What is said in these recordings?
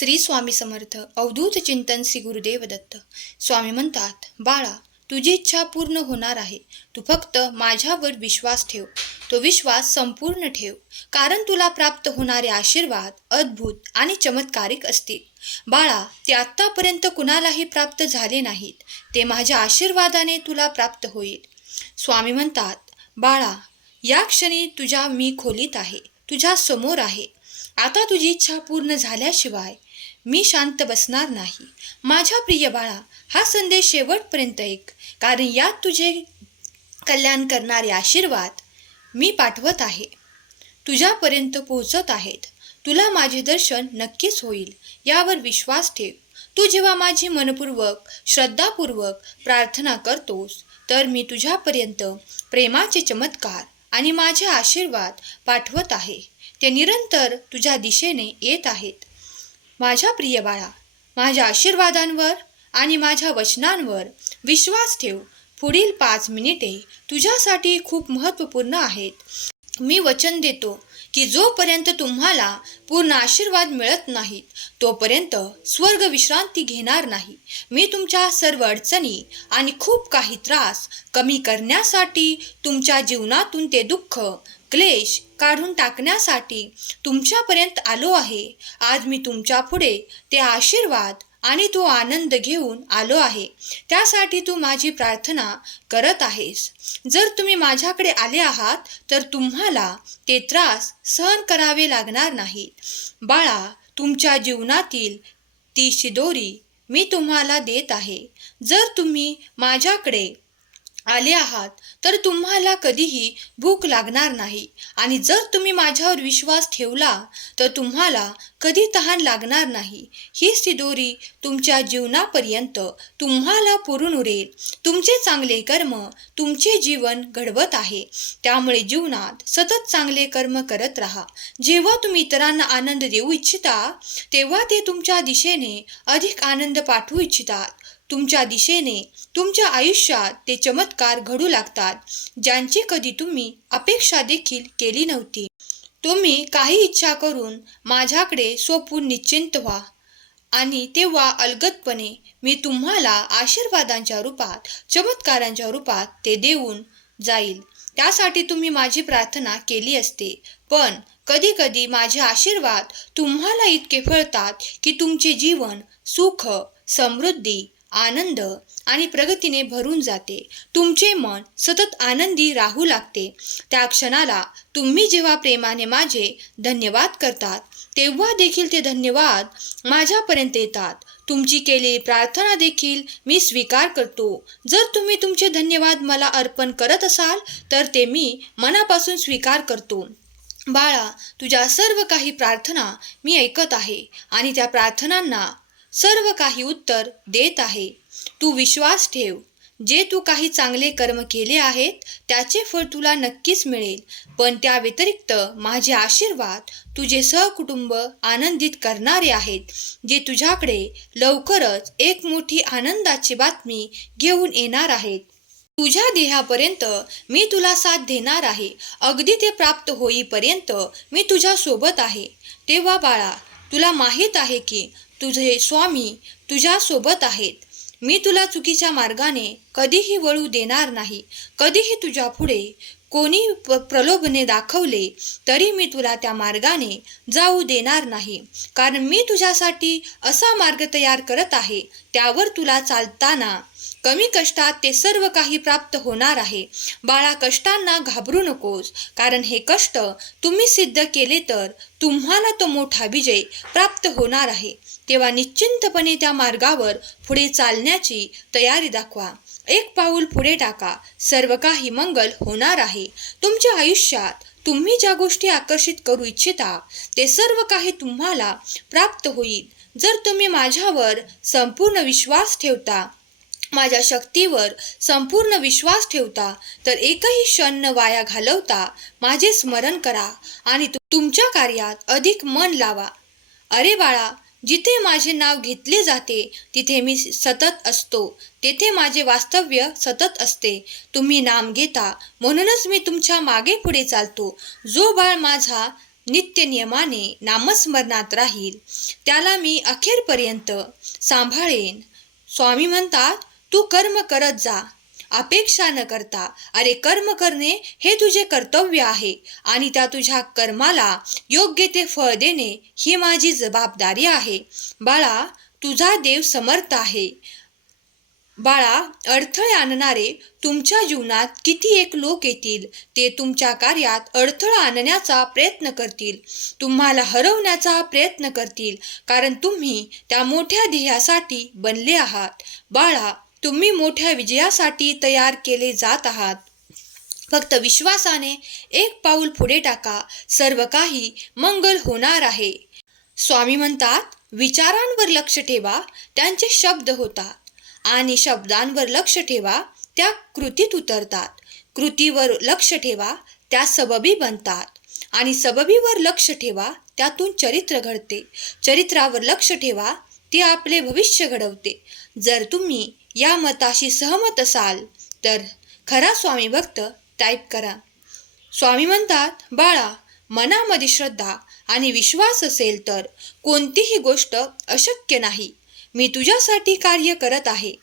श्री स्वामी समर्थ अवधूत चिंतन श्री गुरुदेव दत्त. स्वामी म्हणतात, बाळा, तुझी इच्छा पूर्ण होणार आहे. तू फक्त माझ्यावर विश्वास ठेव. तो विश्वास संपूर्ण ठेव, कारण तुला प्राप्त होणारे आशीर्वाद अद्भुत आणि चमत्कारिक असतील. बाळा, ते आत्तापर्यंत कुणालाही प्राप्त झाले नाहीत. ते माझ्या आशीर्वादाने तुला प्राप्त होईल. स्वामी म्हणतात, बाळा, या क्षणी तुझ्या मी खोलीत आहे, तुझ्या समोर आहे. आता तुझी इच्छा पूर्ण झाल्याशिवाय मी शांत बसणार नाही. माझ्या प्रिय बाळा, हा संदेश शेवटपर्यंत ऐक, कारण यात तुझे कल्याण करणारे आशीर्वाद मी पाठवत आहे, तुझ्यापर्यंत पोहोचत आहेत. तुला माझे दर्शन नक्कीच होईल, यावर विश्वास ठेव. तू जेव्हा माझी मनपूर्वक श्रद्धापूर्वक प्रार्थना करतोस, तर मी तुझ्यापर्यंत प्रेमाचे चमत्कार आणि माझे आशीर्वाद पाठवत आहे. ते निरंतर तुझ्या दिशेने येत आहेत. माझ्या प्रिय बाळा, माझ्या आशीर्वादांवर आणि माझ्या वचनांवर विश्वास ठेव. पुढील 5 मिनिटे तुझ्यासाठी खूप महत्त्वपूर्ण आहेत. मी वचन देतो की जोपर्यंत तुम्हाला पूर्ण आशीर्वाद मिळत नाहीत, तोपर्यंत स्वर्ग विश्रांती घेणार नाही. मी तुमच्या सर्व अडचणी आणि खूप काही त्रास कमी करण्यासाठी, तुमच्या जीवनातून ते दुःख क्लेश काढून टाकण्यासाठी तुमच्यापर्यंत आलो आहे. आज मी तुमच्या पुढे ते आशीर्वाद आणि तो आनंद घेऊन आलो आहे. त्यासाठी तू माझी प्रार्थना करत आहेस. जर तुम्ही माझ्याकडे आले आहात, तर तुम्हाला ते त्रास सहन करावे लागणार नाहीत. बाळा, तुमच्या जीवनातील ती शिदोरी मी तुम्हाला देत आहे. जर तुम्ही माझ्याकडे आले आहात, तर तुम्हाला कधीही भूक लागणार नाही. आणि जर तुम्ही माझ्यावर विश्वास ठेवला, तर तुम्हाला कधी तहान लागणार नाही. ही शिदोरी तुमच्या जीवनापर्यंत तुम्हाला पुरून उरेल. तुमचे चांगले कर्म तुमचे जीवन घडवत आहे. त्यामुळे जीवनात सतत चांगले कर्म करत राहा. जेव्हा तुम्ही इतरांना आनंद देऊ इच्छिता, तेव्हा ते तुमच्या दिशेने अधिक आनंद पाठवू इच्छितात. तुमच्या दिशेने तुमच्या आयुष्यात ते चमत्कार घडू लागतात, ज्यांची कधी तुम्ही अपेक्षा देखील केली नव्हती. तुम्ही काही इच्छा करून माझ्याकडे सोपून निश्चिंत व्हा, आणि तेव्हा अलगदपणे मी तुम्हाला आशीर्वादांच्या रूपात, चमत्कारांच्या रूपात ते देऊन जाईल. त्यासाठी तुम्ही माझी प्रार्थना केली असते. पण कधी कधी माझे आशीर्वाद तुम्हाला इतके फळतात की तुमचे जीवन सुख, समृद्धी, आनंद आणि प्रगतीने भरून जाते. तुमचे मन सतत आनंदी राहू लागते. त्या क्षणाला तुम्ही जेव्हा प्रेमाने माझे धन्यवाद करतात, तेव्हा देखील ते धन्यवाद माझ्यापर्यंत येतात. तुमची केलेली प्रार्थना देखील मी स्वीकार करतो. जर तुम्ही तुमचे धन्यवाद मला अर्पण करत असाल, तर ते मी मनापासून स्वीकार करतो. बाळा, तुझ्या सर्व काही प्रार्थना मी ऐकत आहे आणि त्या प्रार्थनांना सर्व काही उत्तर देत आहे. तू विश्वास ठेव. जे तू काही चांगले कर्म केले आहेत, त्याचे फळ तुला नक्कीच मिळेल. पण त्या व्यतिरिक्त माझे आशीर्वाद तुझे सहकुटुंब आनंदित करणारे आहेत, जे तुझ्याकडे लवकरच एक मोठी आनंदाची बातमी घेऊन येणार आहेत. तुझ्या देहापर्यंत मी तुला साथ देणार आहे. अगदी ते प्राप्त होईपर्यंत मी तुझ्या सोबत आहे. तेव्हा बाळा, तुला माहीत आहे की तुझे स्वामी तुझ्या सोबत आहेत. मी तुला चुकीच्या मार्गाने कधीही वळू देणार नाही. कधीही तुझ्या पुढे कोणी प्रलोभने दाखवले तरी मी तुला त्या मार्गाने जाऊ देणार नाही. कारण मी तुझ्यासाठी असा मार्ग तयार करत आहे, त्यावर तुला चालताना कमी कष्टात ते सर्व काही प्राप्त होणार आहे. बाळा, कष्टांना घाबरू नकोस, कारण हे कष्ट तुम्ही सिद्ध केले तर तुम्हाला तो मोठा विजय प्राप्त होणार आहे. तेव्हा निश्चिंतपणे त्या मार्गावर पुढे चालण्याची तयारी दाखवा. एक पाऊल पुढे टाका. सर्व काही मंगल होणार आहे. तुमच्या आयुष्यात तुम्ही ज्या गोष्टी आकर्षित करू इच्छिता, ते सर्व काही तुम्हाला प्राप्त होईल. जर तुम्ही माझ्यावर संपूर्ण विश्वास ठेवता, माझ्या शक्तीवर संपूर्ण विश्वास ठेवता, तर एकही क्षण न वाया घालवता माझे स्मरण करा आणि तुमच्या कार्यात अधिक मन लावा. अरे बाळा, जिथे माझे नाव घेतले जाते, तिथे मी सतत असतो. तेथे माझे वास्तव्य सतत असते. तुम्ही नाम घेता, म्हणूनच मी तुमच्या मागे पुढे चालतो. जो बाळ माझा नित्य नियमाने नामस्मरणात राहील त्याला मी अखेरपर्यंत सांभाळेन. स्वामी म्हणतात, तू कर्म करत जा अपेक्षा न करता. अरे कर्म करणे हे तुझे कर्तव्य आहे आणि त्या तुझ्या कर्माला योग्य ते फळ देणे ही माझी जबाबदारी आहे. बाळा, तुझा देव समर्थ आहे. बाळा, अडथळे आणणारे तुमच्या जीवनात किती एक लोक येतील, ते तुमच्या कार्यात अडथळा आणण्याचा प्रयत्न करतील, तुम्हाला हरवण्याचा प्रयत्न करतील, कारण तुम्ही त्या मोठ्या ध्येयासाठी बनले आहात. बाळा, तुम्ही मोठ्या विजयासाठी तयार केले जात आहात. फक्त विश्वासाने एक पाऊल पुढे टाका, सर्व काही मंगल होणार आहे. स्वामी म्हणतात, विचारांवर लक्ष ठेवा, त्यांचे शब्द होतात, आणि शब्दांवर लक्ष ठेवा, त्या कृतीत उतरतात. कृतीवर लक्ष ठेवा, त्या सबबी बनतात, आणि सबबीवर लक्ष ठेवा, त्यातून चरित्र घडते. चरित्रावर लक्ष ठेवा, ते आपले भविष्य घडवते. जर तुम्ही या मताशी सहमत असाल तर खरा स्वामी भक्त टाईप करा. स्वामी म्हणतात, बाळा, मनामध्ये श्रद्धा आणि विश्वास असेल तर कोणतीही गोष्ट अशक्य नाही. मी तुझ्यासाठी कार्य करत आहे.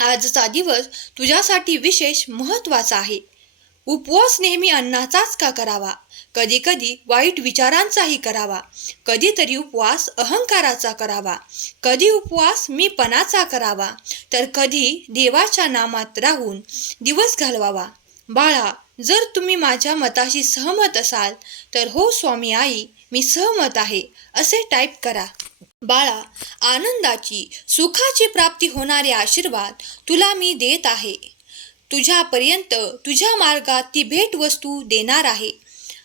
आजचा दिवस तुझ्यासाठी विशेष महत्त्वाचा आहे. उपवास नेहमी अन्नाचाच का करावा? कधी कधी वाईट विचारांचाही करावा. कधीतरी उपवास अहंकाराचा करावा. कधी उपवास मीपणाचा करावा, तर कधी देवाच्या नामात राहून दिवस घालवावा. बाळा, जर तुम्ही माझ्या मताशी सहमत असाल तर हो स्वामी आई, मी सहमत आहे असे टाईप करा. बाळा, आनंदाची सुखाची प्राप्ती होणारे आशीर्वाद तुला मी देत आहे. तुझ्यापर्यंत तुझ्या मार्गात ती भेटवस्तू देणार आहे.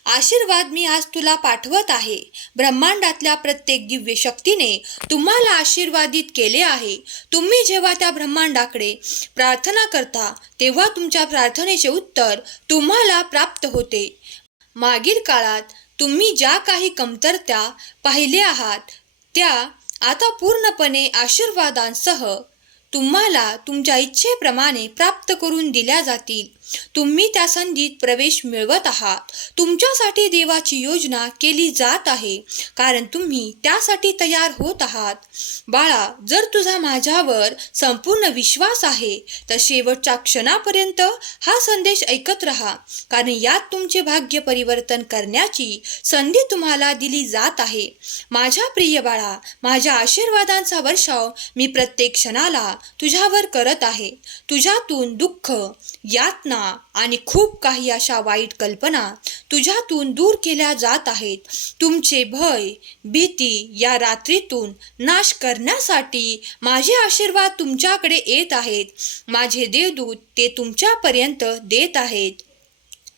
आशीर्वाद मी आज तुला पाठवत आहे. ब्रह्मांडातल्या प्रत्येक दिव्य शक्तीने तुम्हाला आशीर्वादित केले आहे. तुम्ही जेव्हा त्या ब्रह्मांडाकडे प्रार्थना करता तेव्हा तुमच्या प्रार्थनेचे उत्तर तुम्हाला प्राप्त होते. मागील काळात तुम्ही ज्या काही कमतरता पाहिल्या आहात त्या आता पूर्णपणे आशीर्वादांसह तुम्हाला तुमच्या इच्छेप्रमाणे प्राप्त करून दिल्या जातील. तुम्ही त्या संधीत प्रवेश मिळवत आहात. तुमच्यासाठी देवाची योजना केली जात आहे, कारण तुम्ही त्यासाठी तयार होत आहात. बाळा, जर तुझा माझ्यावर संपूर्ण विश्वास आहे तर शेवटच्या क्षणापर्यंत हा संदेश ऐकत राहा, कारण यात तुमचे भाग्य परिवर्तन करण्याची संधी तुम्हाला दिली जात आहे. माझ्या प्रिय बाळा, माझ्या आशीर्वादांचा वर्षाव मी प्रत्येक क्षणाला तुझ्यावर करत आहे. तुझ्यातून दुःख, यातना आणि खूप काही अशा वाईट कल्पना तुझ्यातून दूर केल्या जात आहेत. तुमचे भय, भीती या रात्रीतून नाश करण्यासाठी माझे आशीर्वाद तुमच्याकडे येत आहेत. माझे देवदूत ते तुमच्यापर्यंत देत आहेत.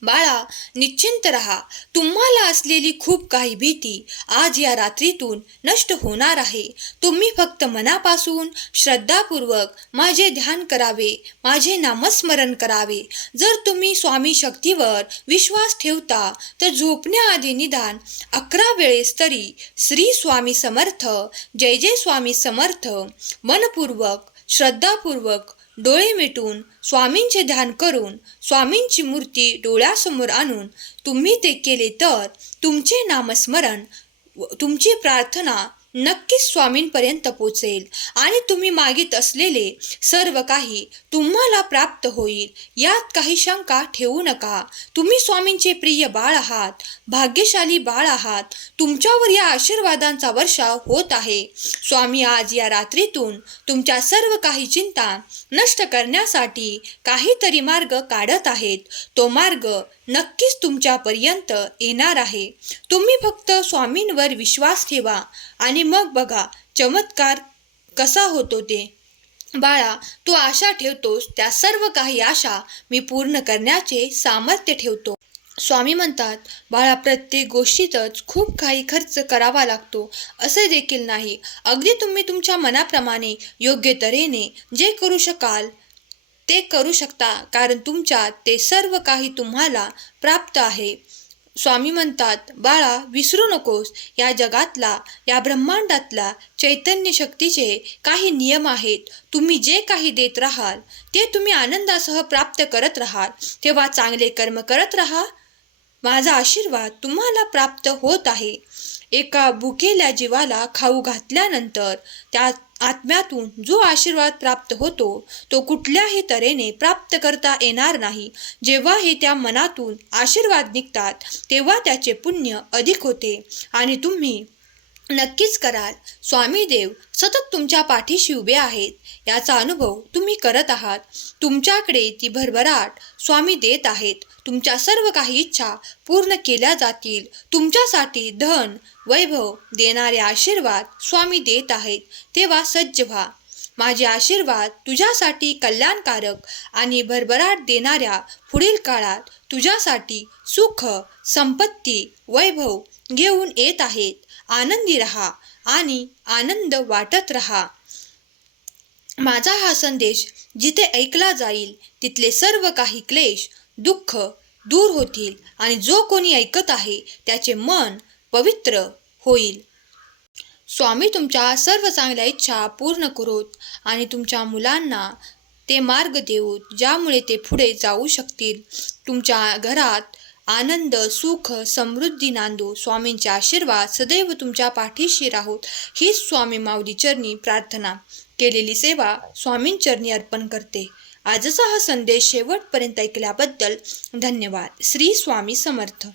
बाळा, निश्चिंत रहा. तुम्हाला असलेली खूप काही भीती आज या रात्रीतून नष्ट होणार आहे. तुम्ही फक्त मनापासून श्रद्धापूर्वक माझे ध्यान करावे, माझे नामस्मरण करावे. जर तुम्ही स्वामी शक्तीवर विश्वास ठेवता तर झोपण्याआधी निदान 11 वेळेस तरी श्री स्वामी समर्थ, जय जय स्वामी समर्थ मनपूर्वक, श्रद्धापूर्वक डोळे मिटून स्वामींचे ध्यान करून स्वामींची मूर्ती डोळ्यासमोर आणून तुम्ही ते केले तर तुमचे नामस्मरण, तुमची प्रार्थना नक्कीच स्वामींपर्यंत पोचेल आणि तुम्ही मागित असलेले सर्व काही तुम्हाला प्राप्त होईल. यात काही शंका ठेवू नका. तुम्ही स्वामींचे प्रिय बाळ आहात, भाग्यशाली बाळ आहात. तुमच्यावर या आशीर्वादांचा वर्षाव होत आहे. स्वामी आज या रात्रीतून तुमच्या सर्व काही चिंता नष्ट करण्यासाठी काहीतरी मार्ग काढत आहेत. तो मार्ग नक्कीच तुमच्यापर्यंत येणार आहे. तुम्ही फक्त स्वामींवर विश्वास ठेवा आणि मग बघा चमत्कार कसा होतो ते. बाळा, तू आशा ठेवतोस त्या सर्व काही आशा मी पूर्ण करण्याचे सामर्थ्य ठेवतो. स्वामी म्हणतात, बाळा, प्रत्येक गोष्टीतच खूप काही खर्च करावा लागतो असे देखील नाही. अगदी तुम्ही तुमच्या मनाप्रमाणे योग्य तऱ्हेने जे करू शकाल ते करू शकता, कारण तुमच्यात ते सर्व काही तुम्हाला प्राप्त आहे. स्वामी म्हणतात, बाळा, विसरू नकोस, या जगातला, या ब्रह्मांडातला चैतन्य शक्तीचे काही नियम आहेत. तुम्ही जे काही देत राहाल ते तुम्ही आनंदासह प्राप्त करत राहाल. तेव्हा चांगले कर्म करत राहा. माझा आशीर्वाद तुम्हाला प्राप्त होत आहे. एका भुकेल्या जीवाला खाऊ घातल्यानंतर त्या आत्म्यातून जो आशीर्वाद प्राप्त होतो तो कुठल्याही तऱ्हेने प्राप्त करता येणार नाही. जेव्हा हे त्या मनातून आशीर्वाद निघतात तेव्हा त्याचे पुण्य अधिक होते आणि तुम्ही नक्कीच कराल. स्वामी देव सतत तुमच्या पाठीशी उभे आहेत याचा अनुभव तुम्ही करत आहात. तुमच्याकडे ती भरभराट स्वामी देत आहेत. तुमच्या सर्व काही इच्छा पूर्ण केल्या जातील. तुमच्यासाठी धन वैभव देणारे आशीर्वाद स्वामी देत आहेत. तेव्हा सज्ज व्हा. माझे आशीर्वाद तुझ्यासाठी कल्याणकारक आणि भरभराट देणाऱ्या पुढील काळात तुझ्यासाठी सुख संपत्ती वैभव घेऊन येत आहेत. आनंदी रहा आणि आनंद वाटत रहा. माझा हा संदेश जिथे ऐकला जाईल तिथले सर्व काही क्लेश दुःख दूर होतील आणि जो कोणी ऐकत आहे त्याचे मन पवित्र होईल. स्वामी तुमच्या सर्व चांगल्या इच्छा पूर्ण करोत आणि तुमच्या मुलांना ते मार्ग देऊत ज्यामुळे ते पुढे जाऊ शकतील. तुमच्या घरात आनंद सुख समृद्धी नांदो. स्वामींचे आशीर्वाद सदैव तुमच्या पाठीशी राहोत हीच स्वामी माऊली चरणी प्रार्थना. केलेली सेवा स्वामींचरणी अर्पण करते. आजचा हा संदेश शेवटपर्यंत ऐकल्याबद्दल धन्यवाद. श्री स्वामी समर्थ.